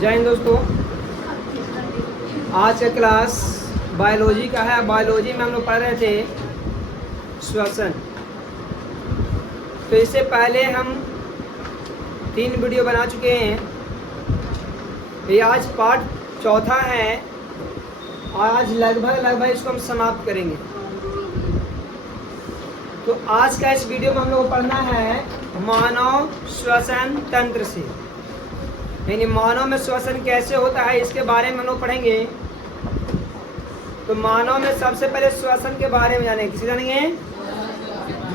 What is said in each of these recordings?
जय हिंद दोस्तों। आज का क्लास बायोलॉजी का है। बायोलॉजी में हम लोग पढ़ रहे थे श्वसन। तो इससे पहले हम 3 वीडियो बना चुके हैं। ये आज पार्ट चौथा है और आज लगभग इसको हम समाप्त करेंगे। तो आज का इस वीडियो में हम लोग को पढ़ना है मानव श्वसन तंत्र से, यानी मानव में श्वसन कैसे होता है इसके बारे में हम लोग पढ़ेंगे। तो मानव में सबसे पहले श्वसन के बारे में जानेंगे। किसे जानेंगे?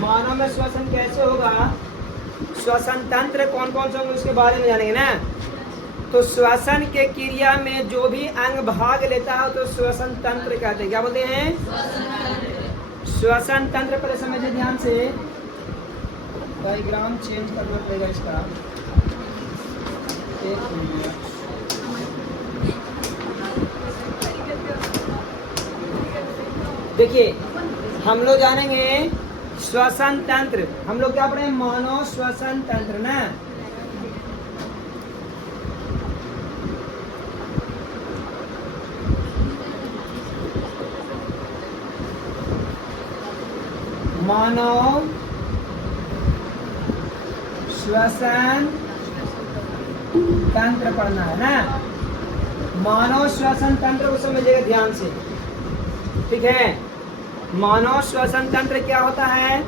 मानव में श्वसन कैसे होगा, श्वसन तंत्र कौन कौन से होंगे उसके बारे में जानेंगे ना। तो श्वसन के क्रिया में जो भी अंग भाग लेता है तो श्वसन तंत्र कहते हैं। क्या बोलते हैं? श्वसन तंत्र। पहले समझिए ध्यान से, डायग्राम चेंज करना पड़ेगा इसका। देखिए, हम लोग जानेंगे श्वसन तंत्र। हम लोग क्या पढ़े? मानव श्वसन तंत्र ना। मानव श्वसन तंत्र पढ़ना है ना। मानव श्वसन तंत्र को समझिएगा ध्यान से, ठीक है। मानव श्वसन तंत्र क्या होता है?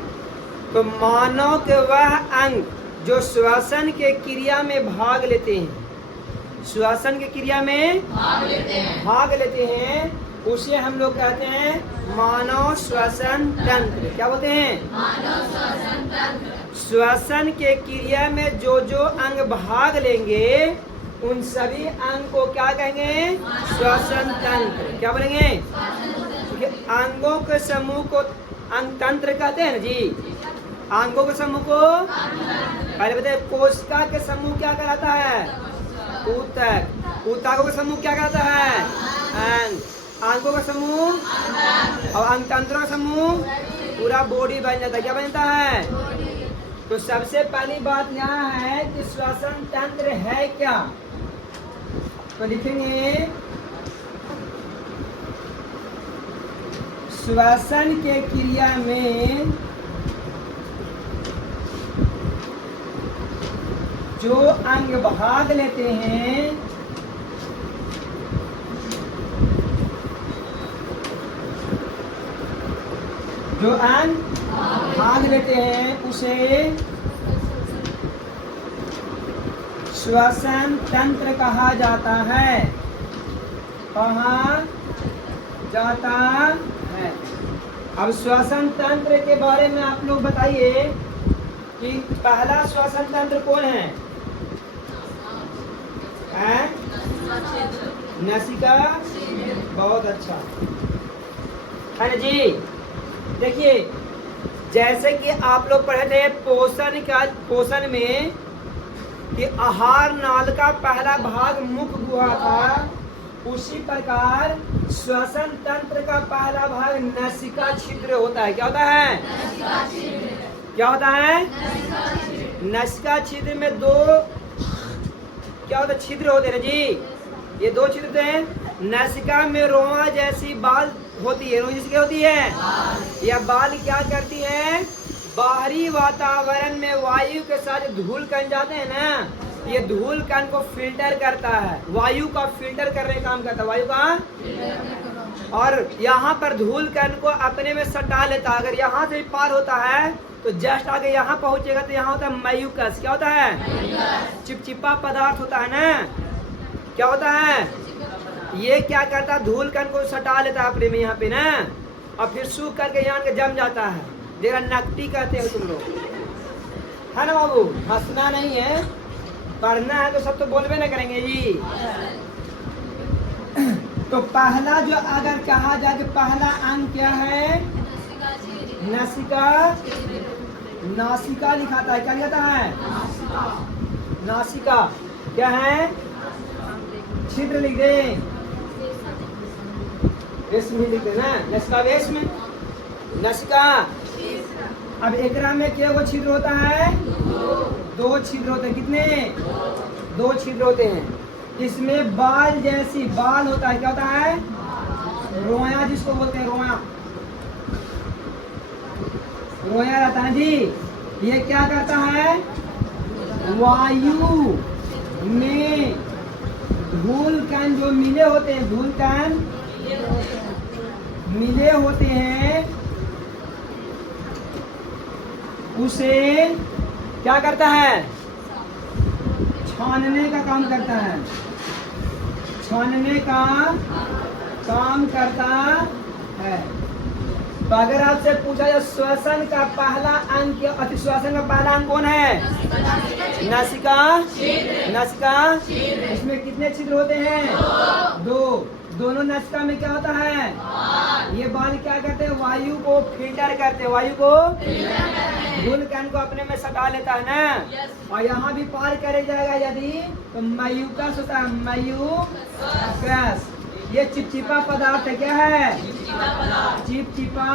तो मानव के वह अंग जो श्वसन के क्रिया में भाग लेते हैं, श्वसन के क्रिया में भाग लेते हैं उसे हम लोग कहते हैं मानव श्वसन तंत्र। क्या बोलते हैं? मानव श्वसन तंत्र। श्वसन के क्रिया में जो जो अंग भाग लेंगे उन सभी अंग को क्या कहेंगे? श्वसन तंत्र। क्या बोलेंगे? अंगों के समूह को अंग तंत्र कहते हैं ना जी। अंगों के समूह को पहले बताइए, कोशिका के समूह क्या कहलाता है? ऊतक। ऊतकों का समूह क्या कहलाता है? अंग। अंगों का समूह और अंग तंत्रों का समूह पूरा बॉडी बन जाता है। क्या बनता है? तो सबसे पहली बात यहाँ है कि श्वसन तंत्र है क्या। तो लिखेंगे श्वसन के क्रिया में जो अंग भाग लेते हैं भाग लेते हैं उसे श्वसन तंत्र कहा जाता है। कहा जाता है। अब श्वसन तंत्र के बारे में आप लोग बताइए कि पहला श्वसन तंत्र कौन है? नसिका। बहुत अच्छा है जी। देखिए, जैसे कि आप लोग पढ़े थे पोषण में कि आहार नाल का पहला भाग मुख गुहा था, उसी प्रकार श्वसन तंत्र का पहला भाग नसिका छिद्र होता है। क्या होता है? क्या होता है? नसिका छिद्र में 2 क्या होता है? छिद्र होते हैं जी। ये 2 छिद्र होते हैं। नसिका में रोआ जैसी बाल होती है। रोआ जैसी क्या होती है? यह बाल क्या करती है? बाहरी वातावरण में वायु के साथ धूल कण जाते हैं ना, ये धूल कण को फिल्टर करता है। वायु का फिल्टर करने का काम करता है, वायु का। और यहाँ पर धूल कण को अपने में सटा लेता है। अगर यहाँ से पार होता है तो जस्ट आगे यहाँ पहुँचेगा तो यहाँ होता है म्यूकस। क्या होता है? चिपचिपा पदार्थ होता है ना। क्या होता है? ये क्या करता है? धूल कण को सटा लेता है अपने में यहाँ पे ना, और फिर सूख करके यहाँ के जम जाता है। जरा नकटी कहते हो तुम लोग, है ना बाबू? हंसना नहीं है, पढ़ना है तो सब तो बोलबे ना करेंगे जी। तो पहला जो अगर कहा जाए कि पहला अंग क्या है? नसिका। नासिका लिखाता है। क्या लिखाता है? नासिका। क्या है? छिद्र लिख दे, वेश में लिख देना। नसिका वेश में नसिका। अब एकरा में क्या वो छिद्र होता है? 2 छिद्र होते हैं। कितने? 2 छिद्र होते हैं। इसमें बाल जैसी बाल होता है, क्या होता है? रोया, जिसको बोलते हैं रोया। रोया रहता है जी। ये क्या करता है? वायु में धूल कण जो मिले होते हैं, धूल कण मिले होते हैं, उसे क्या करता है? छानने का काम करता है। छानने का काम करता है। तो अगर आपसे पूछा जाए श्वसन का पहला अंग, श्वसन का पहला अंग कौन है? नासिका। नासिका। इसमें कितने छिद्र होते हैं? दो। दोनों नासिका में क्या होता है? ये बाल क्या करते हैं? वायु को फिल्टर करते हैं। वायु को धूल कण को अपने में सटा लेता है ना। और यहाँ भी पार करे जाएगा यदि तो मयूकस होता है। मयूकस। ये चिपचिपा पदार्थ है। क्या है? चिपचिपा।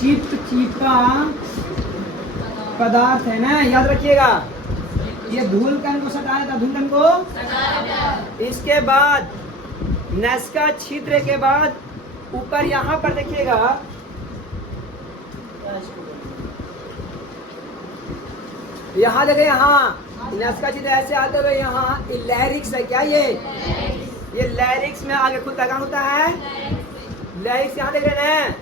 चिपचिपा पदार्थ है ना, याद रखिएगा। ये धूल कण को सटाया था, धूल कण को। इसके बाद नासिका छिद्र के बाद ऊपर यहाँ पर देखिएगा, यहाँ देखे, यहाँ नासिका छिद्र ऐसे आते हुए यहाँ लैरिक्स है। क्या ये लैरिक्स में आगे खुलता कहाँ होता है? लैरिक्स। यहाँ देख रहे हैं,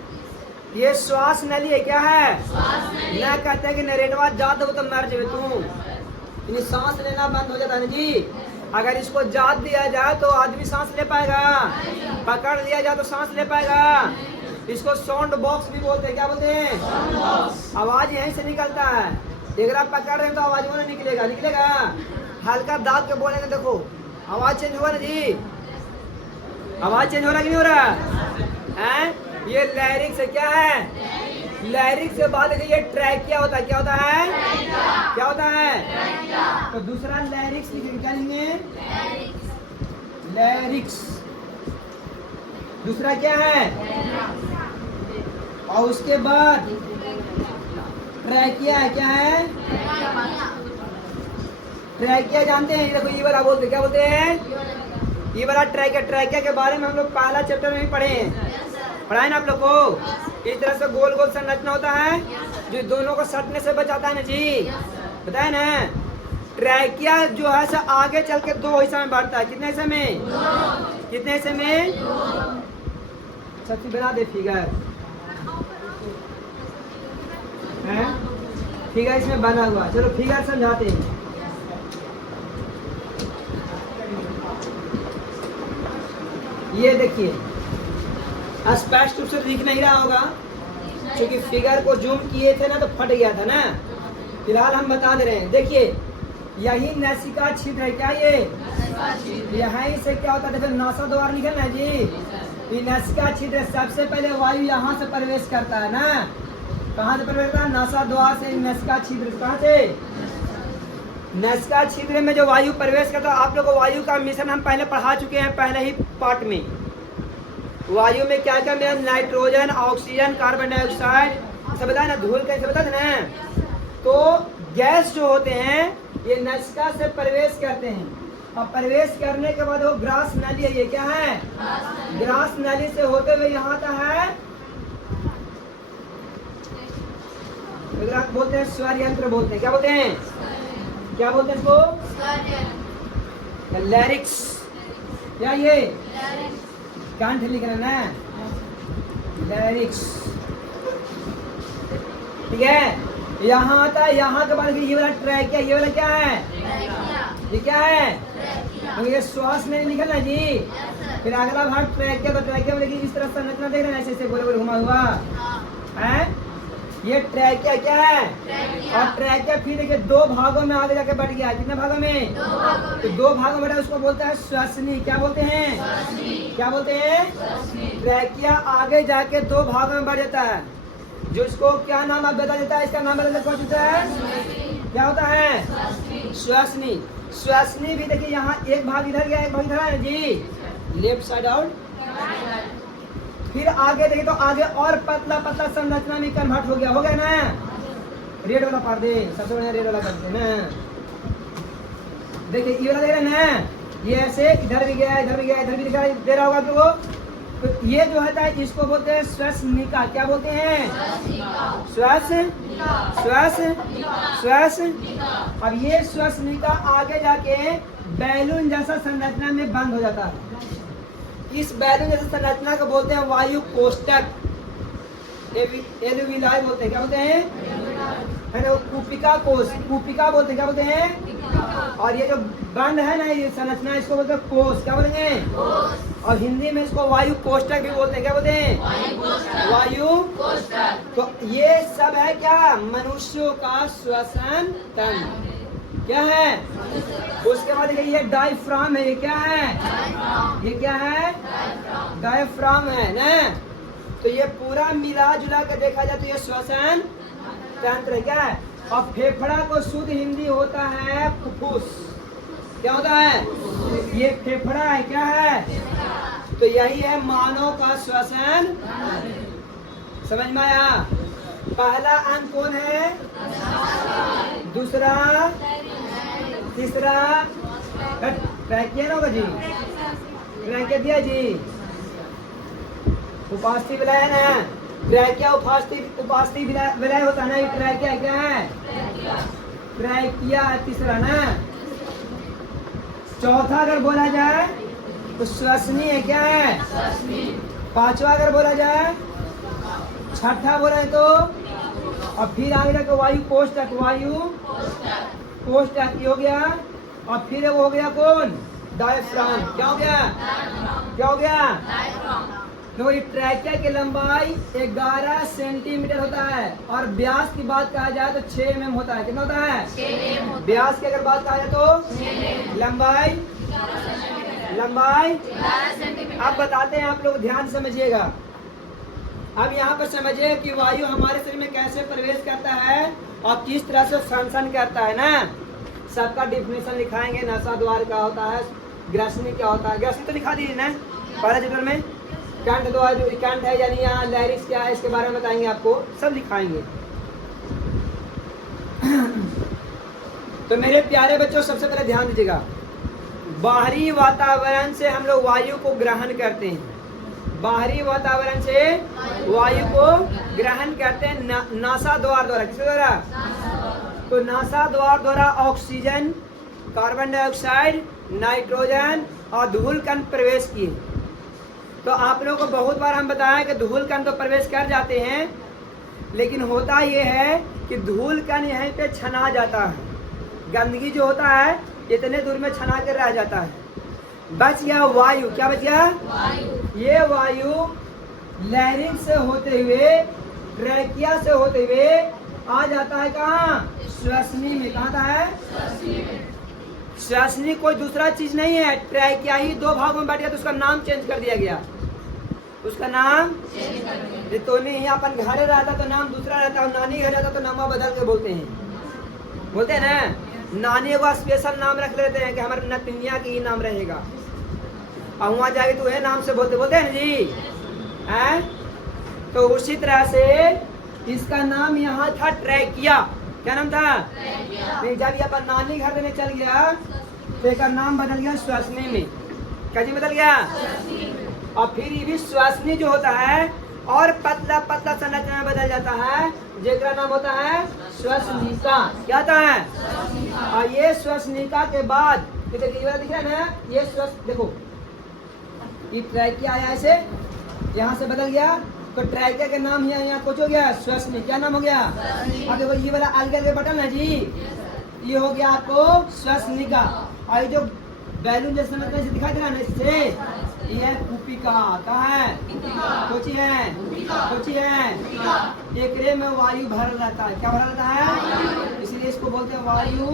ये श्वास नली है। क्या है? न कहते हैं कि नरेटवा जात हो तो मर जाए तू, सांस लेना बंद हो जाता है जी। अगर इसको जात दिया जाए तो आदमी सांस ले पाएगा, पकड़ लिया जाए तो सांस ले पाएगा। इसको साउंड बॉक्स भी बोलते हैं। क्या बोलते हैं? आवाज यहीं से निकलता है। अगर आप पकड़ रहे हैं तो आवाज वो नहीं निकलेगा। निकलेगा हल्का दाब के बोलेंगे, देखो आवाज चेंज हुआ ना जी। आवाज चेंज हो रहा कि नहीं हो रहा है? ये लैरिक्स है। क्या है? लैरिक्स के बाद ये ट्रैकिया होता है। क्या होता है? क्या होता है? तो दूसरा लैरिक्स क्या लिखेंगे? लैरिक्स। दूसरा क्या है? और उसके बाद ट्रैकिया है। क्या है? ट्रैकिया जानते हैं? देखो ये वाला बोलते, क्या बोलते हैं? ये वाला ट्रैकिया। ट्रैकिया के बारे में हम लोग पहला चैप्टर में ही पढ़े हैं, पढ़ाए ना आप लोग को। इस तरह से गोल गोल संरचना होता है जो दोनों को सटने से बचाता है ना जी, बताए ना। ट्रैकिया जो है से आगे चल के दो हिस्सा में बढ़ता है। कितने हिस्से में? कितने हिस्से में? सबसे बना दे फिगर है, फिगर इसमें बना हुआ। चलो फिगर समझाते हैं। ये देखिए, स्पष्ट रूप से दिख नहीं रहा होगा क्योंकि फिगर को जूम किए थे ना तो फट गया था ना। फिलहाल हम बता दे रहे हैं। देखिए यही नासिका छिद्र है। क्या ये? यहीं से क्या होता है? देखो नासा द्वार निकलना है जी। ये नासिका छिद्र सबसे पहले वायु यहाँ से प्रवेश करता है ना। कहाँ से प्रवेश करता है? नासा द्वार से। नासिका छिद्र कहाँ से? नासिका छिद्र में जो वायु प्रवेश करता है, आप लोग को वायु का मिश्रण हम पहले पढ़ा चुके हैं पहले ही पार्ट में। वायु में क्या क्या मिला? नाइट्रोजन, ऑक्सीजन, कार्बन डाइऑक्साइड, सब बताया ना। धूल कैसे बताते ना। तो गैस जो होते हैं ये नासिका से प्रवेश करते हैं, और प्रवेश करने के बाद वो ग्रास नली है। ये क्या है? ग्रास नली से होते हुए यहाँ आता है, बोलते हैं स्वर यंत्र बोलते हैं। क्या बोलते हैं? क्या बोलते हैं इसको? लैरिक्स। क्या ये? कांठ लिख रहे ना, लैरिक्स। ठीक है, यहाँ आता है। यहाँ के बाद ये वाला ट्रैकिया। ये वाला क्या है? ये क्या है? तो ये श्वास नहीं निकलना जी। फिर अगला भाग ट्रैकिया। तो ट्रैकिया में देखिए इस तरह संरचना देख रहे हैं, ऐसे ऐसे गोले गोले घुमा हुआ है। ये ट्रैकिया क्या है? और ट्रैकिया फिर देखिए दो भागों में आगे जाके बढ़ गया। कितने भागों में? तो दो भागों में बैठा, उसको बोलते हैं श्वसनी। क्या बोलते हैं? क्या बोलते हैं? ट्रैकिया आगे जाके दो भागों में बढ़ जाता है, जो इसको क्या नाम आप बता देता है? इसका नाम बता है। क्या होता है? श्वसनी। श्वसनी भी देखिए यहाँ एक भाग इधर गया, एक भाग इधर है जी। लेफ्ट साइड आउट, फिर आगे देखिए तो आगे और पतला पतला संरचना में कन्वर्ट हो गया ना। रेड वाला पार दे, सबसे बढ़िया रेड वाला करते ना। देखिए ये वाला दे रहे ना, ये ऐसे इधर भी गया, इधर भी गया, इधर भी दिखाई दे रहा होगा आपको। तो ये जो है इसको बोलते हैं श्वसनिका। क्या बोलते हैं? श्वास। अब ये श्वसनिका आगे जाके बैलून जैसा संरचना में बंद हो जाता है। इस बैलून जैसा संरचना को बोलते हैं वायु कोष्ठक, एलुविलाई बोलते हैं। क्या बोलते हैं? है ना, कूपिका कोष, कूपिका बोलते हैं। क्या बोलते हैं? और ये जो बंद है ना ये संरचना, इसको बोलते हैं कोष। क्या बोलेंगे? और हिंदी में इसको वायु कोष्ठक भी बोलते हैं। क्या बोलते हैं? वायु कोष्ठक। तो ये सब है क्या? मनुष्यों का श्वसन तंत्र। क्या है? उसके बाद ये डायफ्राम है। ये क्या है? ये क्या है? डायफ्राम है ना। तो ये पूरा मिला जुला कर देखा जाए तो ये श्वसन तंत्र है। क्या है? और फेफड़ा को शुद्ध हिंदी होता है फुफ्फुस। क्या होता है? ये फेफड़ा है। क्या है? तो यही है मानव का श्वसन। समझ में आया? पहला अंग कौन है? दूसरा, तीसरा ट्रैकिया ना होगा जी, ट्रैकिया दिया जी, उपास्थि विलय है ना। ट्रैकिया उपास्थि विलय होता है ना। ये ट्रैकिया क्या है? ट्रैकिया है तीसरा ना। चौथा अगर बोला जाए तो श्वसनी है। क्या है? पांचवा अगर बोला जाए, छठा बोला है तो, और फिर आगे जाकर वायु कोष्ठक, वायु कोष्ठक हो गया। और फिर वो हो गया कौन? डायफ्राम। क्या हो गया? क्या हो गया? तो ये ट्रैकिया की लंबाई 11 सेंटीमीटर होता है और व्यास की बात कहा जाए तो 6 mm होता है। कितना होता है? व्यास की अगर बात कहा जाए तो लंबाई 11 सेंटीमीटर। अब बताते हैं, आप लोग ध्यान समझिएगा। अब यहाँ पर समझिए कि वायु हमारे शरीर में कैसे प्रवेश करता है और किस तरह से फंक्शन करता है ना। सबका डिफिनेशन लिखाएंगे। नासा द्वार क्या होता है, ग्रसनी क्या होता है। ग्रसनी तो लिखा दीजिए ना पहले चैप्टर में। कंठ द्वार जो कंठ है यानी यहाँ लैरिक्स क्या है इसके बारे में बताएंगे, आपको सब लिखाएंगे। तो मेरे प्यारे बच्चों सबसे पहले ध्यान दीजिएगा, बाहरी वातावरण से हम लोग वायु को ग्रहण करते हैं। बाहरी वातावरण से वायु को ग्रहण करते हैं नासा द्वार द्वारा। किसके द्वारा? तो नासा द्वार द्वारा ऑक्सीजन, कार्बन डाइऑक्साइड, नाइट्रोजन और धूल कण प्रवेश किए। तो आप लोगों को बहुत बार हम बताया कि धूल कण तो प्रवेश कर जाते हैं, लेकिन होता ये है कि धूल कण यहीं पे छना जाता है। गंदगी जो होता है इतने दूर में छना कर रह जाता है। बच गया वायु। क्या बच गया? वायु। ये वायु लैरिंक्स से होते हुए, ट्रैकिया से होते हुए आ जाता है कहाँ? श्वसनी में। कहाँ आता है? श्वसनी कोई दूसरा चीज नहीं है। ट्रैकिया ही 2 भागों में बांट गया तो उसका नाम चेंज कर दिया गया। उसका नाम तो नहीं, अपन घर रहता तो नाम दूसरा रहता है, नानी घर रहता तो नामा बदल के बोलते हैं ना। नानी का स्पेशल नाम रख लेते हैं कि हमारे नतिनिया की ही नाम रहेगा, और वहाँ जाके तो है नाम से बोलते हैं ना जी है। तो उसी तरह से इसका नाम यहाँ था ट्रैकिया। क्या नाम था? जब ये अपन नानी घर देने चल गया तो इसका नाम बदल गया श्वसनी में। कैसे बदल गया? और फिर ये भी श्वसनी जो होता है और पतला पतला संरचना में बदल जाता है, जिसका नाम होता है श्वसनिका। क्या होता है? और ये श्वसनिका के बाद देखिए ये दिख रहा है ना, ये देखो ये ट्रैकिया आया ऐसे, यहाँ से बदल गया तो ट्रैकिया के नाम यहाँ कुछ हो गया श्वसनी। क्या नाम हो गया? अब देखो ये वाला अलग बटन है जी, ये हो गया आपको श्वसनिका। और ये जो बैलून जैसे दिखाई दे रहा है ना, इससे ये है कूपिका। कहाँ है? कोची है। एकरे में वायु भरल रहता है। क्या भरल रहता है? इसलिए इसको बोलते हैं वायु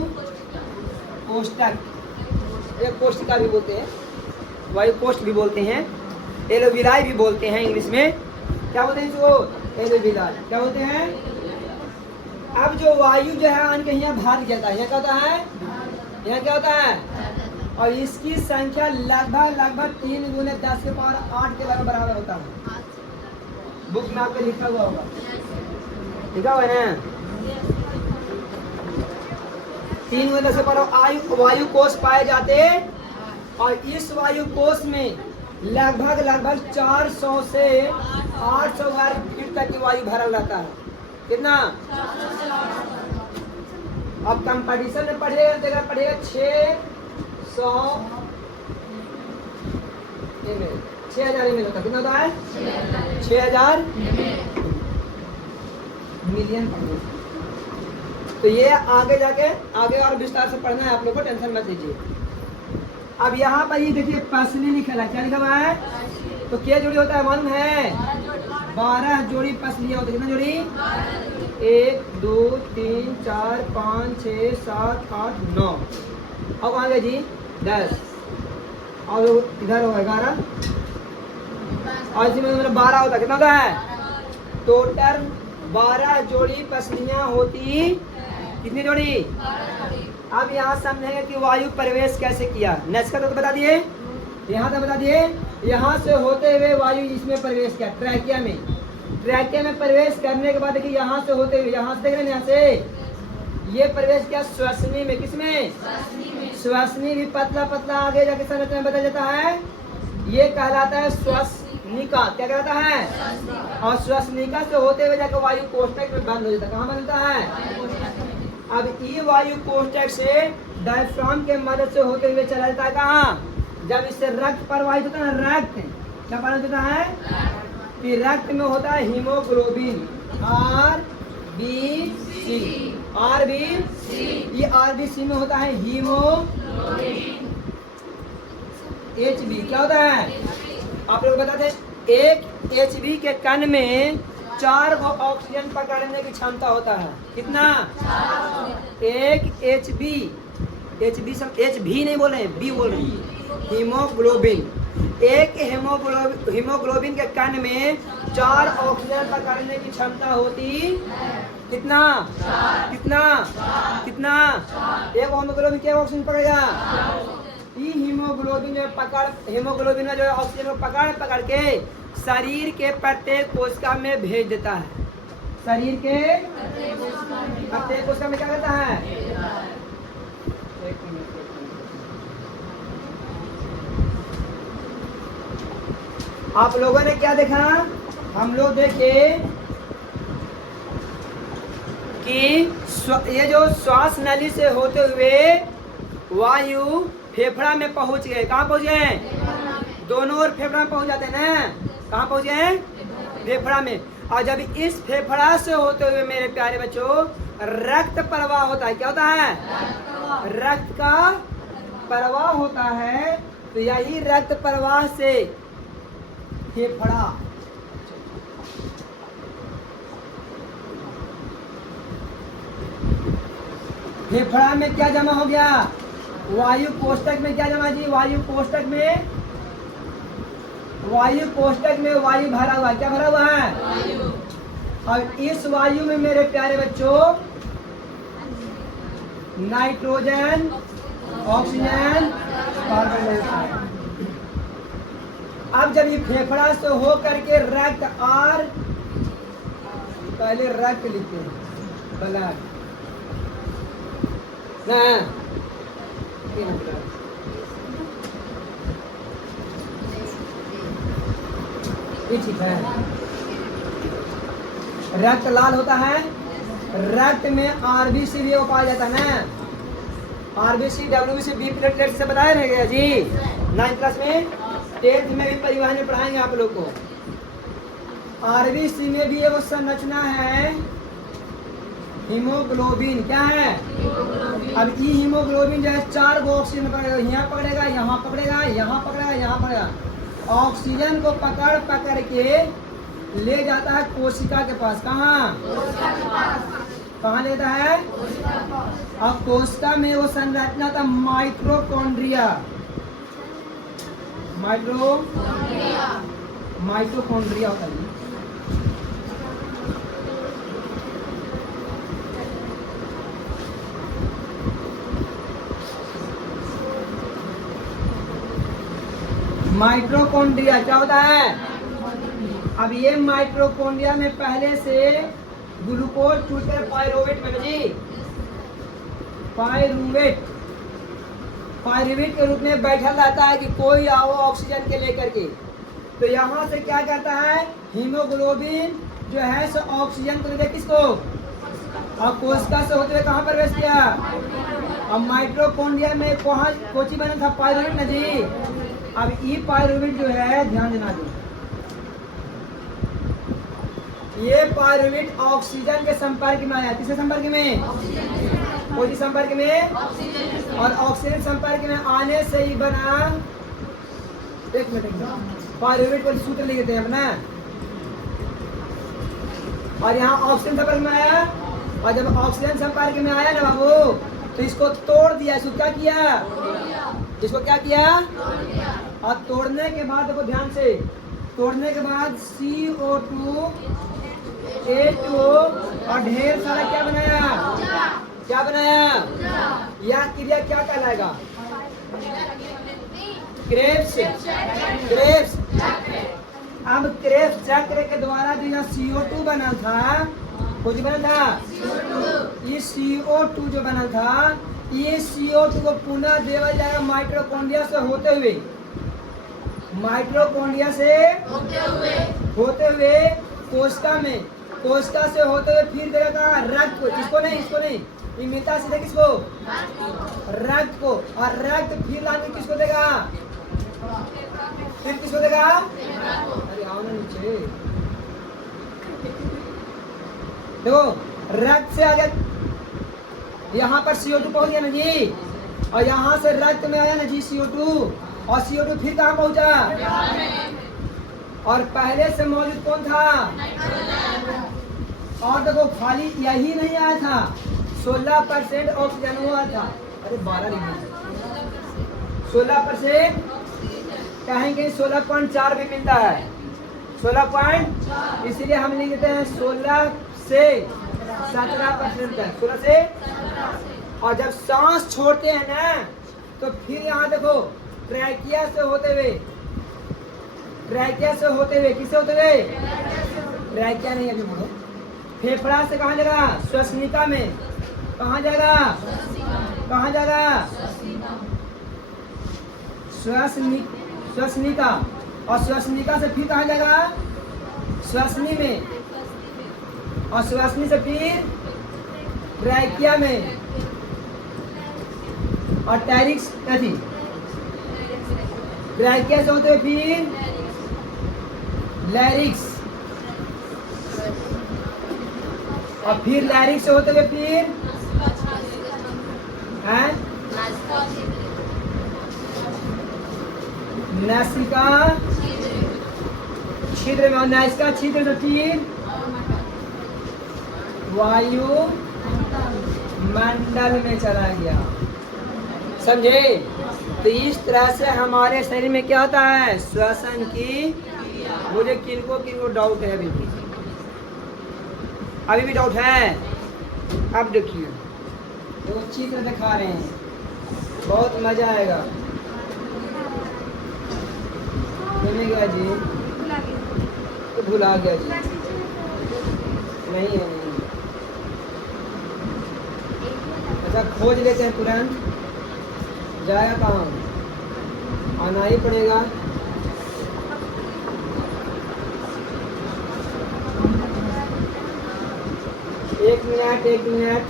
कोष्ठक। एक कोष्ठिका भी बोलते हैं, वायु कोष्ठ भी बोलते हैं, एलोविलाई भी बोलते हैं इंग्लिश में। क्या बोलते हैं इसको? एलोविलाई। क्या बोलते हैं? अब जो वायु जो है उनके यहाँ भाग जाता है। यहाँ क्या होता है? यहाँ क्या होता है? और इसकी संख्या लगभग लगभग 3 गुने 10 के पावर 8 के बराबर होता है। बुक में आपके लिखा हुआ होगा, लिखा हुआ है ना। 3 गुने 10 के पावर वायु कोष पाए जाते, और इस वायु कोष में लगभग लगभग 400 से 800 वर्ग फीट तक की वायु भरल रहता है। कितना? अब कंपटीशन में पढ़ेगा 600 6000 एमएल होता है। कितना होता है? 6000 मिलियन। तो ये आगे जाके आगे और विस्तार से पढ़ना है आप लोग को, टेंशन मत लीजिए। अब यहाँ पर ये देखिए पसली लिखा है, क्या लिखा हुआ है? तो क्या जोड़ी होता है? मालूम है? 12 जोड़ी पसलियाँ होती है। कितना जोड़ी? 1 2 3 4 5 6 7 8 9। अब आगे जी 10, और इधर हो 11, और इसमें मतलब 12 होता है। कितना होता है? टोटल 12 जोड़ी पसलियाँ होती। कितनी जोड़ी? अब यहाँ समझेंगे कि वायु प्रवेश कैसे किया। नेक्स्ट का तो बता दिए, यहाँ तक बता दिए। यहाँ से होते हुए वायु इसमें प्रवेश किया, ट्रैकिया में। ट्रैकिया में प्रवेश करने के बाद देखिए यहाँ से होते हुए, यहाँ से देख रहे हैं, यहाँ से ये प्रवेश किया श्वसनी में। किसमें? श्वसनी भी पतला पतला आगे जाके संरचना में बदल जाता है। ये कहलाता है श्वसनिका। क्या कहलाता है? और श्वसनिका से होते हुए जाकर वायु कोष्ठक में बंद हो जाता है। कहाँ बंद होता है? अब ये वायु कोष्ठक से डायफ्राम के मदद से होते हुए चला जाता है। कहाँ? जब इससे रक्त प्रवाहित होता है ना, रक्त क्या प्रवाहित होता है? फिर रक्त में होता है हीमोग्लोबिन, RBC। ये RBC में होता है हीमोग्लोबिन। HB क्या होता है? आप लोग बताते हैं, एक HB के कण में 4 गो ऑक्सीजन पकड़ने की क्षमता होता है। कितना? एक HB नहीं बोल रहे, B बोल रहे हैं। हीमोग्लोबिन, एक हीमोग्लोबिन के कण में 4 ऑक्सीजन पकड़ने की क्षमता होती। कितना? कितना? कितना? एक हीमोग्लोबिन क्या ऑक्सीजन पकड़ेगा? ये हीमोग्लोबिन हीमोग्लोबिन जो है ऑक्सीजन को पकड़ के शरीर के प्रत्येक कोशिका में भेज देता है। शरीर के प्रत्येक कोशिका में क्या करता है? आप लोगों ने क्या देखा? हम लोग देखे कि ये जो श्वास नली से होते हुए वायु फेफड़ा में पहुंच गए। कहाँ पहुंच गए? दोनों ओर फेफड़ा में पहुंच जाते हैं ना। कहाँ पहुंच गए? फेफड़ा में। और जब इस फेफड़ा से होते हुए मेरे प्यारे बच्चों रक्त प्रवाह होता है। क्या होता है? रक्त का प्रवाह होता है। तो यही रक्त प्रवाह से फेफड़ा में क्या जमा हो गया? वायु कोष्ठक में क्या जमा जी? वायु कोष्ठक में वायु भरा हुआ है। क्या भरा हुआ है? वायु। और इस वायु में मेरे प्यारे बच्चों नाइट्रोजन, ऑक्सीजन, कार्बन डाइऑक्साइड। अब जब ये फेफड़ा से हो करके रक्त आर, पहले रक्त लिखते हैं, ब्लड ना, ठीक है। रक्त लाल होता है। रक्त में आरबीसी भी पाया जाता है ना। आरबीसी, डब्ल्यूबीसी, बी प्लेटलेट से बताया रहेगा जी 9th क्लास में, 10th में भी परिवहन में पढ़ाएंगे आप लोग को। आरबीसी में भी वो संरचना है हीमोग्लोबिन। क्या है? अब ये हीमोग्लोबिन जो है 4 गो ऑक्सीजन पकड़ेगा। यहाँ पकड़ेगा, यहाँ पकड़ेगा, यहाँ पकड़ेगा, यहाँ पकड़ेगा। ऑक्सीजन को पकड़ के ले जाता है कोशिका के पास। कहाँ? कहाँ लेता है? अब कोशिका में वो संरचना था माइटोकॉन्ड्रिया। माइटोकॉन्ड्रिया होता है। माइटोकॉन्ड्रिया क्या होता है? अब ये माइटोकॉन्ड्रिया में पहले से ग्लूकोज टूटकर पायरुवेट में जी पायरुवेट के रूप में बैठा रहता है कि कोई आओ ऑक्सीजन के लेकर के। तो यहाँ से क्या करता है, हीमोग्लोबिन जो है सो ऑक्सीजन को दे किसको, और कोशिका से होते हुए कहाँ पर प्रवेश किया। अब माइटोकॉन्ड्रिया में कोची बना था, पायरुवेट ना जी। अब ये पायरुवेट जो है, ध्यान देना जी, ये पायरुवेट ऑक्सीजन के संपर्क में आया। किसके संपर्क में? कोई संपर्क में, और ऑक्सीजन संपर्क में आने से ही बना, एक मिनट, पायरुवेट को सूत्र लिख देते हैं अपना। और यहाँ ऑक्सीजन संपर्क में आया, और जब ऑक्सीजन संपर्क में आया ना बाबू, तो इसको तोड़ दिया। इसको क्या किया? इसको क्या किया? और तोड़ने के बाद देखो ध्यान से, तोड़ने के बाद CO2 H2O और ढेर सारा क्या बनाया? क्या बनाया? यह क्रिया क्या कहलाएगा? क्रेब्स। अब क्रेब्स चक्र के द्वारा जो यहाँ CO2 बना था, कुछ बना था, ये CO2 जो बना था, ये CO2 को पुनः देवा जाएगा माइटोकॉन्ड्रिया से होते हुए, माइटोकॉन्ड्रिया से होते हुए कोशिका में, कोशिका से होते हुए फिर देगा रक्त को। इसको नहीं, इसको नहीं, ये मिलता सीधे किसको? रक्त को। और रक्त फिर लाके किसको देगा? फिर किसको देगा? अरे आओ ना नीचे, देखो रक्त से आगे यहाँ पर CO2 पहुंच गया ना जी, और यहाँ से रक्त में आया ना जी CO2, और CO2 फिर कहाँ पहुंचा? और पहले से मौजूद कौन था? और देखो खाली यही नहीं आया था, 16% ऑक्सीजन हुआ था। अरे 12 नहीं, 16% कहेंगे, 16.4 भी मिलता है, 16 इसलिए हम लिख देते हैं 16 से 17% तक, 16 से। और जब सांस छोड़ते हैं ना, तो फिर यहाँ देखो ट्रैकिया से होते हुए, ट्रैकिया से होते हुए, किससे होते हुए? ट्रैकिया नहीं, अभी बोलो, फेफड़ा से कहाँ जाएगा? श्वसनिका में। कहाँ जाएगा? कहाँ जाएगा? श्वसनिका। और श्वसनिका से फिर कहाँ जाएगा? श्वसनी में। और श्वसनी से फिर ट्रैकिया में। और टैरिक्स थी, ट्रैकिया से होते हुए फिर लैरिक्स, और फिर लैरिक्स से होते हुए फिर नासिका छिद्र में, और नासिका छिद्र से फिर वायु मंडल में चला गया। समझे? तो इस तरह से हमारे शरीर में क्या होता है? श्वसन की। मुझे किनको डाउट है? अभी भी डाउट है? अब देखिए, तो चित्र दिखा रहे हैं, बहुत मजा आएगा। भूल गया जी, तो भुला गया जी, नहीं है, नहीं। अच्छा खोज लेते हैं, तुरंत जाएगा कहाँ? आना ही पड़ेगा। एक मिनट।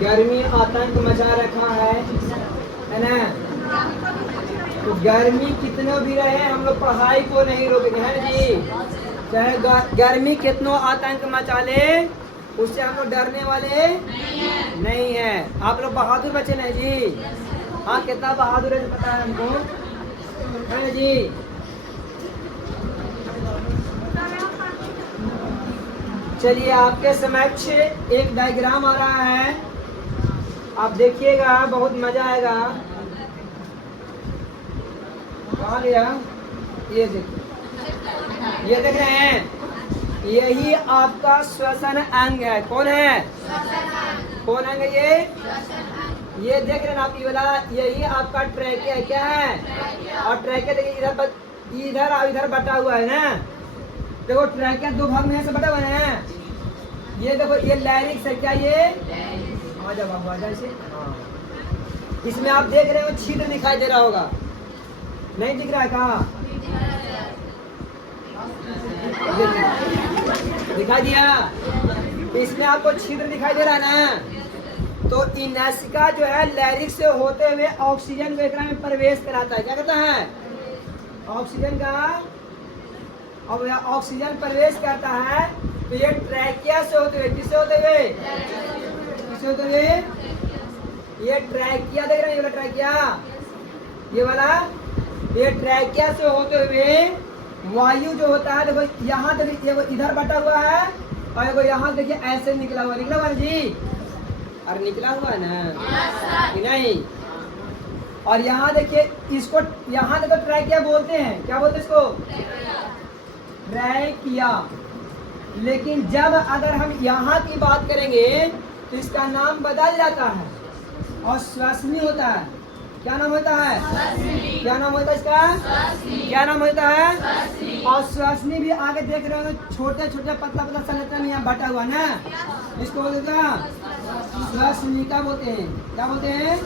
गर्मी आतंक मचा रखा है ना? तो गर्मी कितनों भी रहे, हम लोग पढ़ाई को नहीं रोकेंगे, है ना जी? चाहे गर्मी कितनों आतंक मचा ले, उससे हम लोग डरने वाले नहीं है। आप लोग बहादुर बच्चे नहीं जी? हाँ, कितना बहादुर है पता है हमको, है ना जी? चलिए, आपके समक्ष एक डायग्राम आ रहा है, आप देखिएगा, बहुत मजा आएगा। कहाँ गया? ये देखिए, ये देख रहे हैं, यही आपका श्वसन अंग है। कौन है? कौन अंग है ये? ये देख रहे हैं आप, ये वाला यही आपका ट्रैकिया है, क्या है? और ट्रैकिया देखिए इधर और इधर बटा हुआ है ना। देखो ट्रैकिया दो भाग में ऐसे बटा हुआ है। ये देखो ये लैरिक्स है, क्या ये? आजा बाबू आजा इसे। हाँ। इसमें आप देख रहे हो छिद्र दिखाई दे रहा होगा, नहीं दिख रहा है? कहाँ दिखाई दिया? इसमें आपको छिद्र दिखाई दे रहा है ना। तो इनैसिका जो है लैरिक्स से होते हुए ऑक्सीजन को एकरा में प्रवेश कराता है। क्या कहता है? ऑक्सीजन का, अब ऑक्सीजन प्रवेश करता है तो ये ट्रैकिया से होते हुए, किससे होते हुए? किससे होते हुए? ये ट्रैकिया देख रहे हैं, ये वाला ट्रैकिया, ये वाला, ये ट्रैकिया से होते हुए वायु जो होता है, देखो यहाँ देखिए इधर बटा हुआ है और देखो यहाँ देखिए ऐसे निकला हुआ, निकला हुआ जी, और निकला हुआ है ना कि नहीं? और यहाँ देखिए इसको, यहाँ देखो ट्रैकिया बोलते हैं, क्या बोलते हैं इसको? ट्रैकिया। लेकिन जब अगर हम यहाँ की बात करेंगे तो इसका नाम बदल जाता है और श्वसनी होता है। क्या नाम होता है? क्या नाम होता है इसका? क्या नाम होता है? और श्वसनी भी आगे देख रहे हो, छोटे छोटे पतला पतला संरचना में यहाँ बटा हुआ ना, इसको बोलते हैं श्वसनिका बोलते हैं। क्या बोलते हैं?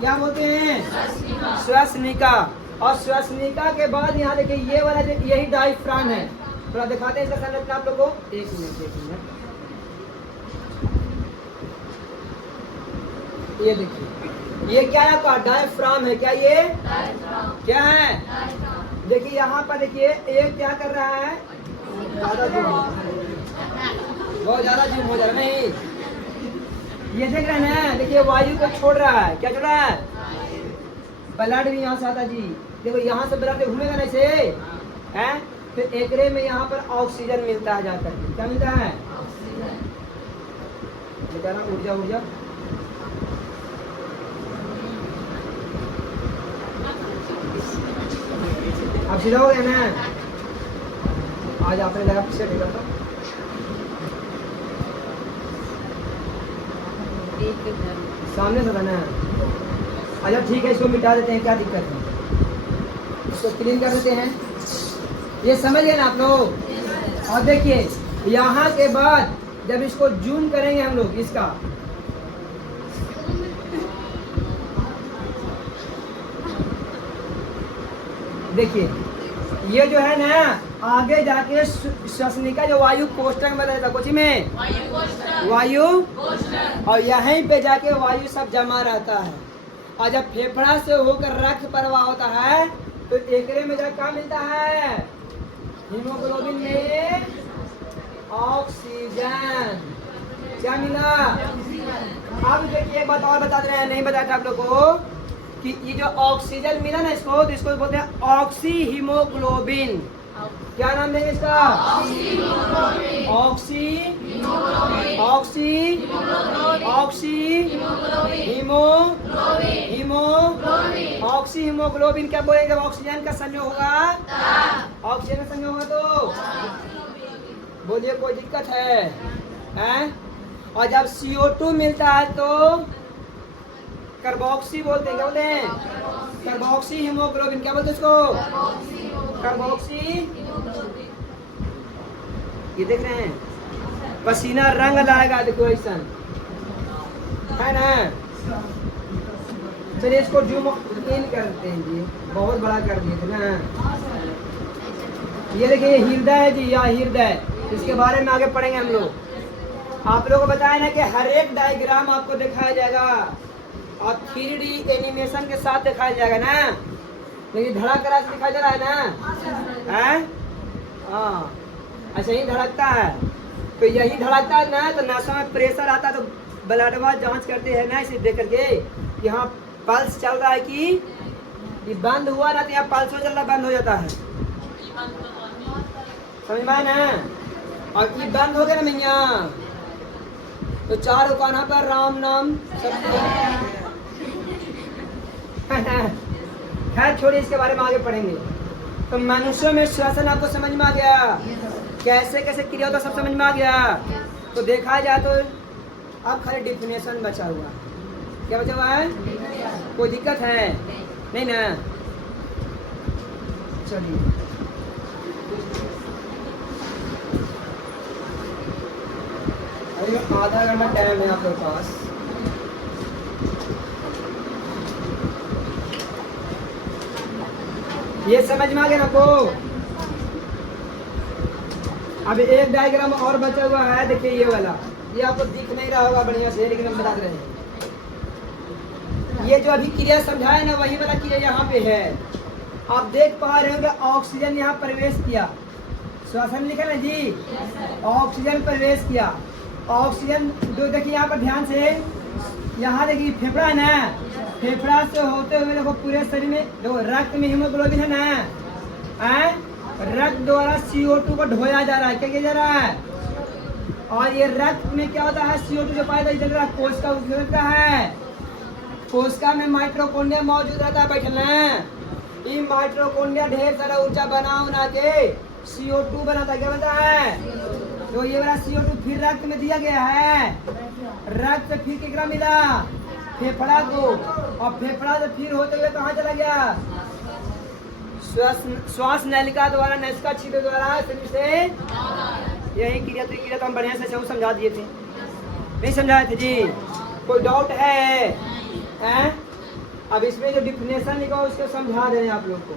क्या बोलते हैं? श्वसनिका। और श्वसनिका के बाद यहाँ देखिए ये वाला यही डायफ्राम है। थोड़ा दिखाते हैं इसका संरचना आप लोग को। एक मिनट। ये देखिए, ये क्या है आपका? डायफ्राम है। क्या ये क्या है? देखिए यहाँ पर देखिए एक क्या कर रहा है, ज्यादा जूम, बहुत ज्यादा जूम हो जा रहा है। नहीं, ये देख रहे हैं ना, देखिए वायु को छोड़ रहा है। क्या छोड़ रहा है? ब्लड भी यहाँ से आता जी। देखो यहाँ से ब्लड घूमेगा ना से है, फिर एकरे में यहाँ पर ऑक्सीजन मिलता है जाकर के। क्या मिलता है? बेचारा ऊर्जा। अब सीधा हो गया ना? आज आपने जगह पीछे देखा था, सामने से बना है। अच्छा ठीक है, इसको मिटा देते हैं, क्या दिक्कत है? इसको क्लीन कर देते हैं। ये समझ गए ना आप लोग? और देखिए यहाँ के बाद जब इसको जूम करेंगे हम लोग, इसका देखिए ये जो है ना, आगे जाके श्वसनिका जो वायु कोष्ठक में रहता, कुछ में वायु, और यहीं पे जाके वायु सब जमा रहता है। और जब फेफड़ा से होकर रक्त प्रवाह होता है तो एकरे में जब क्या मिलता है? हीमोग्लोबिन में ऑक्सीजन। क्या मिला? अब देखिए एक बात और बता रहे हैं, नहीं बताया आप लोग को, कि ये जो ऑक्सीजन मिला ना इसको, तो इसको बोलते हैं ऑक्सी हीमोग्लोबिन। क्या नाम देंगे इसका? Oxy haemoglobin. क्या बोलेंगे जब ऑक्सीजन का संयोग होगा? ऑक्सीजन का संयोग होगा तो बोलिए कोई दिक्कत है? और जब CO2 मिलता है तो कार्बोक्सी बोलते हैं। क्या बोलते हैं? Carboxy haemoglobin. क्या बोलते हैं इसको? कार्बोक्सी। ये देख रहे हैं, पसीना रंग लाएगा, देखो ऐसा है ना। चलिए इसको जूम इन करते हैं जी, बहुत बड़ा कर दिए थे ना। ये देखिए हृदय है जी, या हृदय, इसके बारे में आगे पढ़ेंगे हम लोग। आप लोगों को बताया ना कि हर एक डायग्राम आपको दिखाया जाएगा और 3D एनिमेशन के साथ दिखाया जाएगा ना। लेकिन धड़क करा से दिखाई दे रहा है ना? हैं? हाँ, ऐसे ही धड़कता है। तो यही धड़कता है ना, तो नसा में प्रेशर आता है तो ब्लडवा जांच करते हैं ना, इसे देख करके कि हाँ पल्स चल रहा है कि ये बंद हुआ ना, तो यहाँ पल्स हो चलना बंद हो जाता है। समझ में आया ना? और ये बंद हो गया ना मैया, तो चारों कान्हा पर राम नाम सब। खैर छोड़िए, इसके बारे में आगे पढ़ेंगे। तो मनुष्यों में श्वसन आपको समझ में आ गया, कैसे कैसे क्रिया होता सब समझ में आ गया। तो देखा जाए तो अब खाली डिफिनेशन बचा हुआ। क्या बचा हुआ है? कोई दिक्कत है नहीं ना? चलिए अभी आधा घंटा टाइम है आपके पास। ये समझ में आ गया ना आपको? अब एक डायग्राम और बचा हुआ है, देखिए ये वाला। ये आपको दिख नहीं रहा होगा बढ़िया से, लेकिन हम बता रहे हैं। ये जो अभी क्रिया समझाया ना, वही वाला क्रिया यहाँ पे है। आप देख पा रहे हो कि ऑक्सीजन यहाँ प्रवेश किया, श्वसन लिखा ना जी, ऑक्सीजन प्रवेश किया। ऑक्सीजन जो देखिए यहाँ पर ध्यान से, यहाँ देखिए फेफड़ा है ना, फेफड़ा से होते हुए देखो पूरे शरीर में देखो, रक्त में हीमोग्लोबिन है ना, रक्त द्वारा CO2 को ढोया जा रहा है। क्या किया जा रहा है? और ये रक्त में क्या होता है? CO2 जो पाया जाता है कोशिका का है। कोशिका में माइटोकॉन्ड्रिया मौजूद रहता है, बैठना है। ये माइटोकॉन्ड्रिया ढेर सारा ऊर्जा बना के CO2 बनाता है। क्या बनता है? तो ये वाला CO2 फिर रक्त में दिया गया है। रक्त से फिर कितना मिला? फेफड़ा को, और फेफड़ा से फिर होते हुए कहाँ चला गया? श्वास नलिका द्वारा, नसिका छिद्र द्वारा शरीर से। यही क्रिया तो हम बढ़िया से समझा दिए थे, नहीं समझाए थे जी? कोई डाउट है? अब इसमें जो डिफिनेशन लिखा है उसको समझा रहे हैं आप लोग को।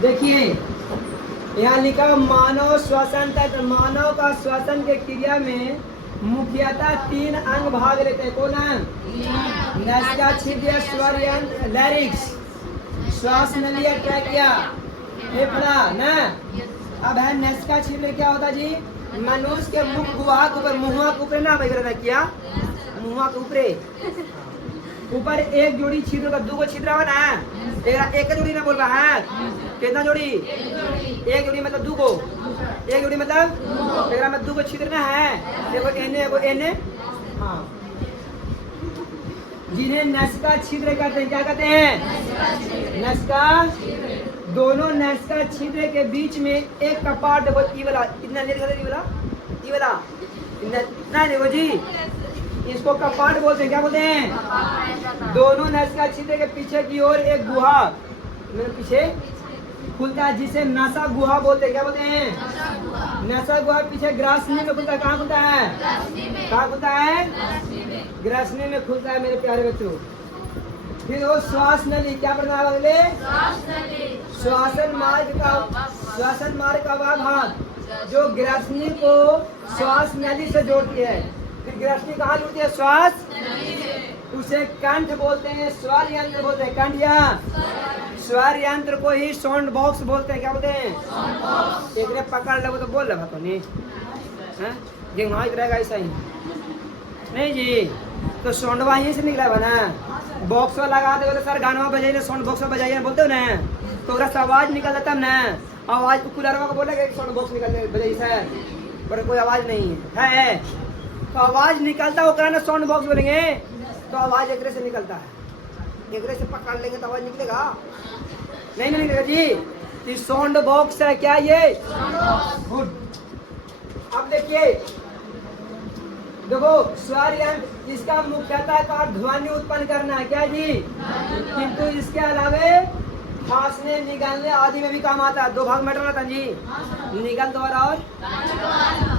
देखिए यहाँ लिखा मानव श्वसन तंत्र। मानव का श्वसन के क्रिया में मुख्यतः 3 अंग भाग लेते हैं। कौन अंग? नसिका छिद्र, स्वर यंत्र, लैरिक्स, श्वास नलिका, ट्रैकिया, फेफड़ा ना। अब है नसिका छिद्र। क्या होता है जी? मनुष्य के मुख गुहा के ऊपर, मुहुआ के ऊपर ना वगैरह क्या, मुहुआ के ऊपर एक जोड़ी छिद्र का, 2 छिद्र हो ना, एक जोड़ी ना बोल रहा है। कितना जोड़ी? एक जोड़ी मतलब 2 को, एक जोड़ी मतलब एक में 2 छिद्र ना है। देखो एने हाँ, जिन्हें नसिका छिद्र कहते हैं। क्या कहते हैं? नसिका। दोनों नसिका छिद्र के बीच में एक कपाट देखो, ये वाला इतना नहीं दिखा, ये वाला इतना देखो जी, इसको कपाट बोलते हैं। क्या बोलते हैं? दोनों नसिका छिद्र के पीछे की ओर एक गुहा मेरे पीछे खुलता है, जिसे नसा गुहा बोलते हैं। क्या बोलते हैं? नसा गुहा पीछे ग्रासनी में खुलता है। कहाँ खुलता है? कहाँ खुलता है? ग्रासनी में खुलता है मेरे प्यारे बच्चों। फिर वो श्वास नली। क्या पढ़ना है अगले? श्वासन मार्ग का वह भाग जो ग्रासनी को श्वास नली से जोड़ती है। फिर ग्रासनी कहाँ जोड़ती है? श्वास, उसे कंठ बोलते हैं, स्वर यंत्र बोलते हैं। कंठ या स्वर यंत्र को ही साउंड बॉक्स बोलते हैं। क्या बोलते हैं? एक पकड़ लो तो बोल रहा तो नहीं रहेगा ऐसा ही नहीं जी। तो साउंडवा यहीं से निकला बना, बॉक्स लगा दे तो सर गाना बजाइए, साउंड बॉक्स बजाइए बोलते हो ना, तो से आवाज निकल जाता ना। आवाज कूलरवा को बोलेगा साउंड बॉक्स निकल बजाइए सर, पर कोई आवाज नहीं है, तो आवाज निकलता वो ना साउंड बॉक्स बोलेंगे तो आवाज एक से निकलता है। एक से पकड़ लेंगे तो आवाज निकलेगा? नहीं निकलेगा जी। साउंड बॉक्स है क्या ये? गुड। अब देखिए देखो, स्वर यंत्र इसका मुख्यतः कार्य ध्वनि उत्पन्न करना है। क्या जी? किंतु इसके अलावे खांसने, निगलने आदि में भी काम आता है। 2 भाग में था जी, निगल द्वारा और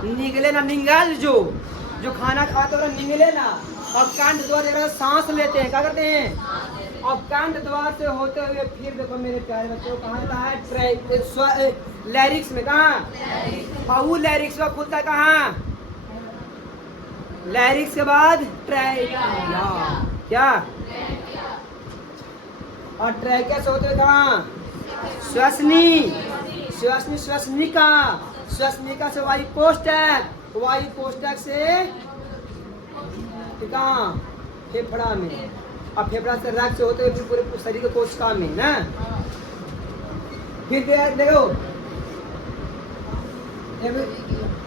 निगले ना। निगल जो खाना खाते हो निगले ना, और कंठ द्वारा सांस लेते हैं। क्या करते हैं? और कंठ द्वार से होते हुए फिर देखो मेरे प्यारे बच्चों, कहाँ है? लैरिक्स में। कहाँ? और वो लैरिक्स का खुलता है कहाँ? लैरिक्स के बाद ट्रैकिया। क्या? और ट्रैकिया से होते हुए कहाँ? श्वसनिका। श्वसनिका से वायु कोष्ठक, वायु कोष्ठक से कहाँ? फेफड़ा में, और फेफड़ा से रक्त से होते हुए पूरे शरीर के कोशिका में ना। फिर देखो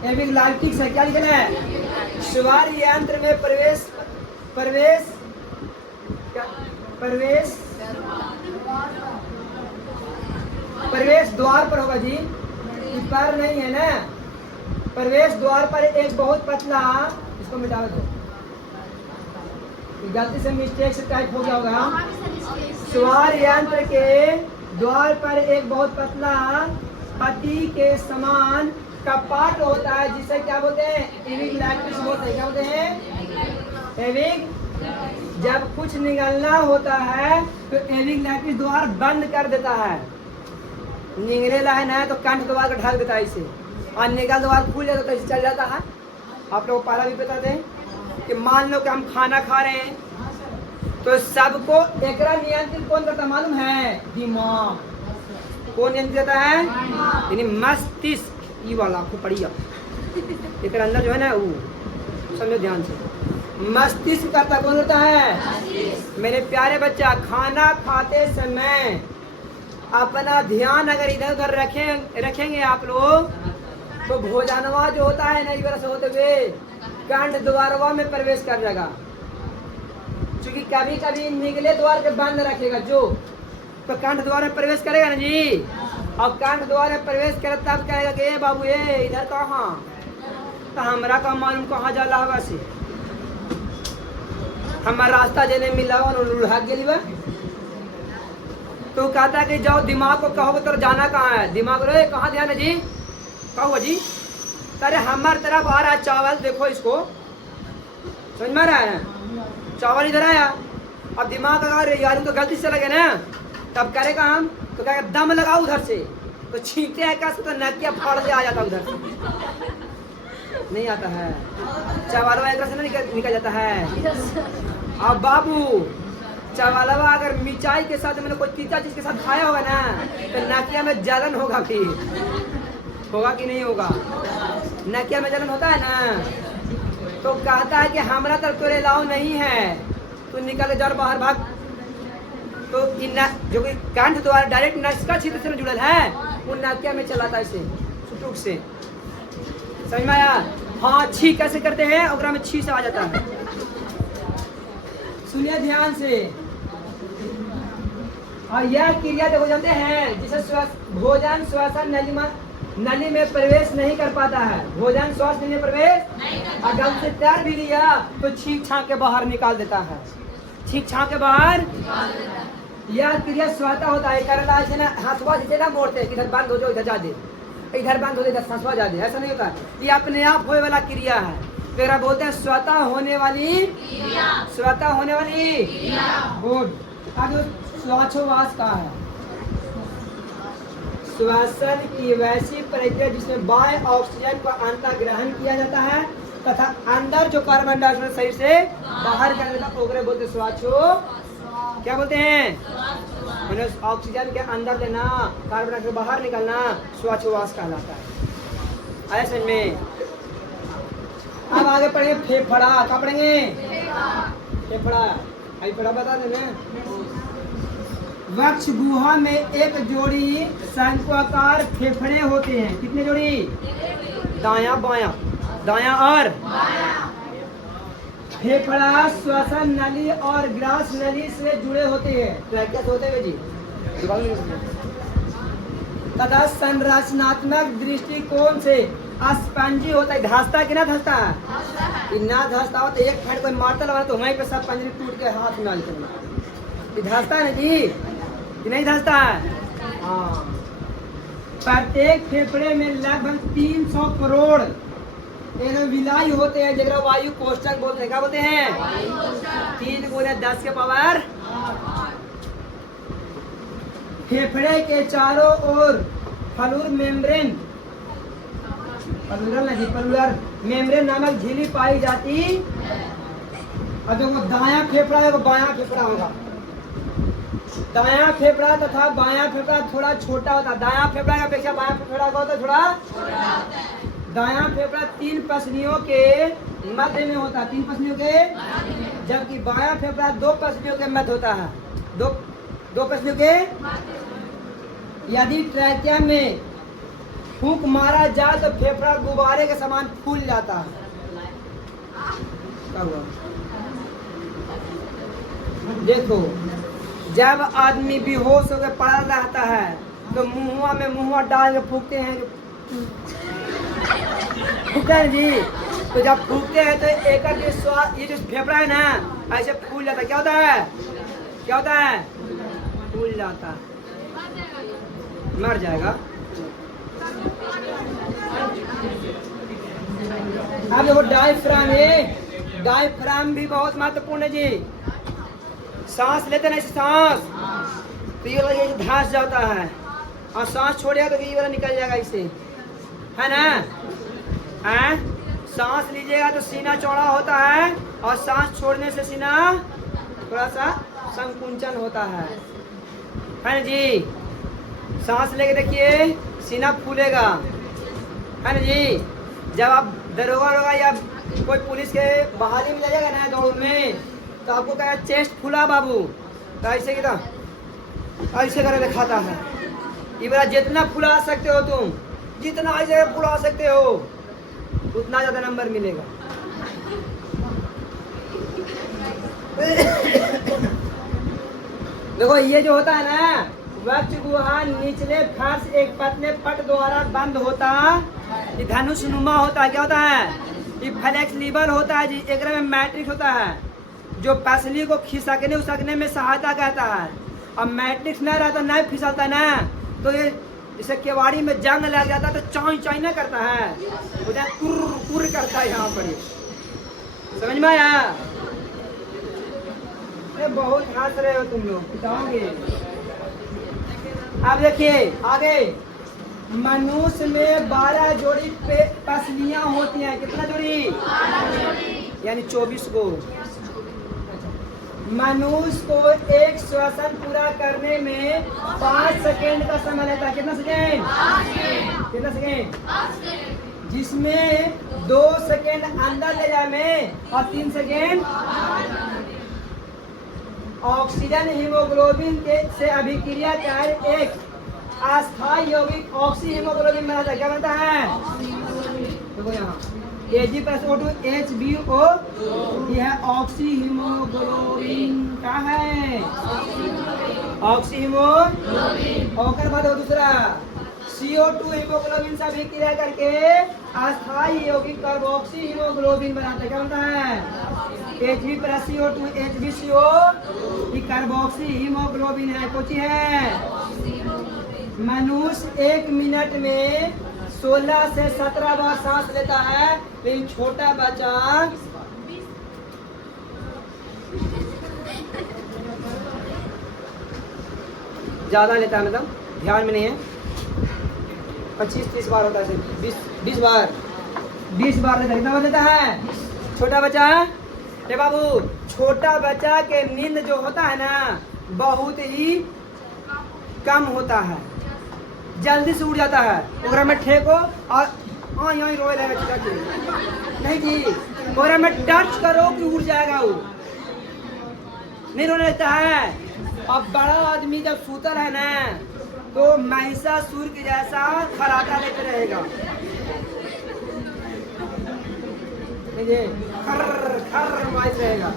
एपिग्लॉटिक्स है। क्या लिखना है? स्वर यंत्र में प्रवेश द्वार पर होगा जी, पर नहीं है ना। प्रवेश द्वार पर एक बहुत पतला, इसको मिटा दो, गलती से मिस्टेक से टाइप हो गया होगा। स्वार यंत्र के द्वार पर एक बहुत पतला पत्ती के समान कपाट होता है, जिसे क्या बोलते हैं? एविक लैक्टिस बोलते हैं। क्या बोलते हैं? एविक। जब कुछ निगलना होता है तो एविक लैक्टिस द्वार बंद कर देता है। निगले लाइन है तो कंठ द्वार को ढक देता है इसे, और निगल द्वार खुल जाता है तो इसे चल जाता है। आप लोग पहला भी बता दें कि मान लो कि हम खाना खा रहे हैं तो सबको एकरा नियंत्रित कौन करता मालूम है? दिमाग। कौन नियंत्रित करता है? यानी मस्तिष्क। ये वाला आपको पढ़िए, एक अंदर जो है ना वो समझो ध्यान से, मस्तिष्क करता कौन होता है? मेरे प्यारे बच्चा, खाना खाते समय अपना ध्यान अगर इधर उधर रखेंगे आप लोग तो भोजनवा जो होता है ना इधर से होते हुए कंठ द्वारवा में प्रवेश कर जाएगा। क्योंकि कभी कभी निगले द्वार के बंद रखेगा जो, तो कंठ द्वार में प्रवेश करेगा ना जी। और कंठ द्वार में प्रवेश करे तब कहेगा कि ए बाबू ए इधर कहाँ, तो हमरा का मालूम कहाँ जाला होगा से हमारा रास्ता जेने मिला भाग गेली बा। तो कहता है कि जाओ दिमाग को कहो तो जाना कहाँ है? दिमाग रे कहाँ ध्यान है जी? कहो जी अरे हमारे तरफ आ रहा है चावल, देखो इसको समझ में रहा है? चावल इधर आया, अब दिमाग अगर यार तो गलती से लगे ना तब करेगा हम तो क्या दम लगाओ उधर से, तो छींकते हैं कैसे तो नकिया फाड़ के आ जाता उधर से, नहीं आता है चावलवा एक से ना निकल जाता है। अब बाबू चावलवा अगर मिर्चाई के साथ मैंने कोई तीखा चीज के साथ खाया होगा ना तो नकिया में जलन होगा, फिर होगा कि नहीं होगा? नकिया में जलन होता है ना। तो कहता है कि हमारा तरफ तो अलाउ नहीं है, तू निकल के जड़ बाहर भाग। तो जो कि कंठ द्वारा डायरेक्ट नसिका क्षेत्र से जुड़ल है वो नाकिया में चलाता है इसे सुटुक से, समझ में आया? हाँ, छी कैसे करते हैं और में छी से आ जाता है। सुनिए ध्यान से, और यह क्रिया जो हो जाते हैं जिसे भोजन श्वसन नली में प्रवेश नहीं कर पाता है। भोजन श्वास नली में प्रवेश और गल से तैर भी लिया तो छींक छाक के बाहर निकाल देता है, छींक छाक के बाहर। यह क्रिया स्वतः होता है, करला ऐसे ना हंसवा जिसे ना मोड़ते हैं, इधर बंद हो जाओ इधर जा दे, इधर बंद हो जाए इधर हंसवा जा दे, ऐसा नहीं होता। ये अपने आप होने वाला क्रिया है, तेरा बोलते हैं स्वतः होने वाली, स्वतः होने वाली। गुड। अब श्वासोवास का है, श्वसन की वैसी प्रक्रिया जिसमें बाह्य ऑक्सीजन को अंतर ग्रहण किया जाता है तथा अंदर जो कार्बन डाइऑक्साइड शरीर से बाहर कर देता है बोलते श्वासो, क्या बोलते हैं? मैंने ऑक्सीजन के अंदर लेना कार्बन डाइऑक्साइड बाहर निकलना श्वासोवास कहलाता है। ऐसे में अब आगे पढ़ेंगे फेफड़ा। क्या पढ़ेंगे? फेफड़ा। फेफड़ा बता देना। वक्ष गुहा में एक जोड़ी शंक्वाकार फेफड़े होते हैं। कितने जोड़ी? दायां बायां, दायां और फेफड़ा श्वसन नली और ग्रास नली से जुड़े होते हैं। कैसे होते हैं जी? तथा संरचनात्मक दृष्टिकोण से अस्पंजी होता है। धंसता है कि ना धंसता है? ना धंसता हो तो एक फैट कोई मारता लगा तो वहीं पे सब पंजरी टूट के हाथ में आ जाता। धंसता है ना जी कि नहीं धंसता है? हाँ। प्रत्येक फेफड़े में लगभग 300 करोड़ विलाई होते हैं, जगह वायु कोष्ठक बोलते हैं। क्या बोलते हैं? 3 × 10 के पावर। फेफड़े के चारों ओर फ्लूर मेम्ब्रेन, फ्लूरल मेम्ब्रेन नामक झिल्ली पाई जाती। और जो दायां फेफड़ा है वो बायां फेफड़ा होगा। दायां फेफड़ा तथा बायां फेफड़ा थोड़ा छोटा होता है। दायां फेफड़ा की अपेक्षा बायां फेफड़ा का होता है थोड़ा। दायां फेफड़ा 3 पसलियों के मध्य में होता है, 3 पसलियों के, जबकि बायां फेफड़ा 2 पसलियों के मध्य होता है। दो पसलियों के। यदि ट्रैकिया में फूंक मारा जाए तो फेफड़ा गुब्बारे के समान फूल जाता है। क्या हुआ? देखो, जब आदमी बेहोश होकर पड़ा रहता है तो मुंहवा में मुंहवा डाल के फूकते हैं फूकते हैं जी, तो जब फूकते हैं तो एक जो श्वास, ये जो फेफड़ा है ना ऐसे फूल जाता है। क्या होता है, क्या होता है, फूल जाता है, मर जाएगा। अब देखो डायफ्राम है, डायफ्राम भी बहुत महत्वपूर्ण है जी। सांस लेते ना सांस, तो ये वाला ये धंस जाता है, और सांस छोड़ेगा तो ये वाला निकल जाएगा इससे, है ना। हैं, सांस लीजिएगा तो सीना चौड़ा होता है, और सांस छोड़ने से सीना थोड़ा सा संकुचन होता है ना जी। सांस लेके देखिए सीना फूलेगा, है ना जी। जब आप दरोगा होगा या कोई पुलिस के बहाली में जाइएगा ना दौड़ में, तो आपको कहेगा चेस्ट फूला बाबू, तो ऐसे की तो ऐसे कर दिखाता है। ये बड़ा जितना फुला सकते हो तुम, जितना ऐसे फुला सकते हो उतना ज्यादा नंबर मिलेगा। देखो ये जो होता है ना, वक्ष गुहा निचले फर्श एक पतले पट द्वारा बंद होता, ये धनुष नुमा होता है। क्या होता है, ये फ्लेक्सिबल होता है जी। एक में मैट्रिक्स होता है जो पसली को खिसकने उसकने में सहायता करता है। अब मैट्रिक्स न रहता, नहीं फिसलता ना, तो ये जैसे केवाड़ी में जंग लग जाता है तो चाई चाई ना करता है, उधर कुर कुर करता है। यहाँ पर समझ में आया? बहुत हंस रहे हो तुम लोग, बताओगे। अब देखिए आगे, मनुष्य में 12 जोड़ी पसलियां होती हैं। कितना जोड़ी? यानी 24 को। मनुष्य को एक श्वसन पूरा करने में 5 सेकेंड का समय लेता है। कितना सेकेंड? कितना सेकेंड? जिसमें 2 सेकेंड अंदर ले जाने में और 3 सेकेंड ऑक्सीजन हीमोग्लोबिन से अभिक्रिया कर एक अस्थायी यौगिक ऑक्सी हीमोग्लोबिन बनाता है। क्या बनता है? देखो यहाँ Ag+O2 HbO, ये है ऑक्सी हीमोग्लोबिन का है, ऑक्सी हीमोग्लोबिन। और बाद दूसरा CO2 हीमोग्लोबिन से अभिक्रिया करके अस्थायी यौगिक कार्बोक्सी हीमोग्लोबिन बनाता है। क्या बनता है? Hb+CO2 HbCO, ये कार्बोक्सी हीमोग्लोबिन है। कोची है? मनुष्य 1 मिनट में 16 से 17 बार सांस लेता है, लेकिन छोटा बच्चा ज्यादा लेता है, मतलब ध्यान में नहीं है। 25-30 बार होता है, 20 बार 20 बार लेता है। कितना बार लेता है छोटा बच्चा? ये बाबू, छोटा बच्चा के नींद जो होता है ना बहुत ही कम होता है, जल्दी से उड़ जाता है। ओकरा में ठेको और हाँ यहाँ रोए रहेगा नहीं जी, ओकरा में टच करो कि उड़ जाएगा, वो नहीं रोने लगता है। अब बड़ा आदमी जब सूतर है ना तो महिषासुर के जैसा खराटा लेते रहेगा, खर खर माइस रहेगा।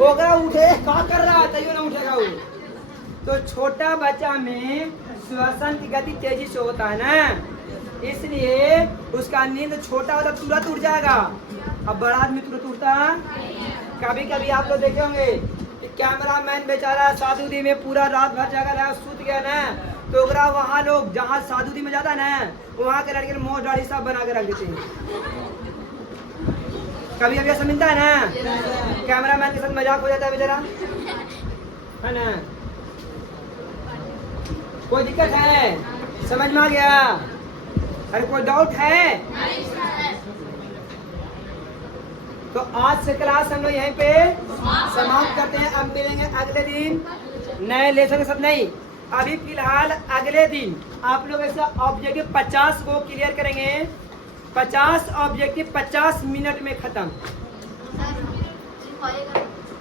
ओकरा उठे क्या कर रहा है तैयो ना उठेगा वो। तो छोटा बच्चा में श्वसन की गति तेजी से होता है ना, इसलिए उसका नींद छोटा होता तुरंत उठ जाएगा। अब बड़ा आदमी तुरंत उठता। कभी कभी आप लोग देखे होंगे कि कैमरामैन बेचारा साधुदी में पूरा रात भर जागा रहा, सूत गया ना, तो ओकरा वहाँ लोग जहाँ साधुदी में जाता ना वहाँ के लड़के मोह दाढ़ी सब बना के रख देते हैं। कभी कभी ऐसा मिलता है ना, कैमरामैन के साथ मजाक हो जाता है बेचारा, है ना। कोई दिक्कत है? समझ में आ गया? अरे कोई डाउट है? तो आज से क्लास हम लोग यहीं पे समाप्त करते हैं। अब मिलेंगे अगले दिन नए लेसन के साथ। नहीं, अभी फिलहाल अगले दिन आप लोग ऐसा ऑब्जेक्टिव 50 को क्लियर करेंगे। 50 ऑब्जेक्टिव 50 मिनट में खत्म,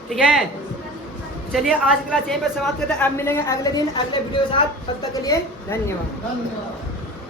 ठीक है। चलिए आज क्लास यहीं पर समाप्त करते हैं। अब मिलेंगे अगले दिन अगले वीडियो के साथ। तब तक के लिए धन्यवाद।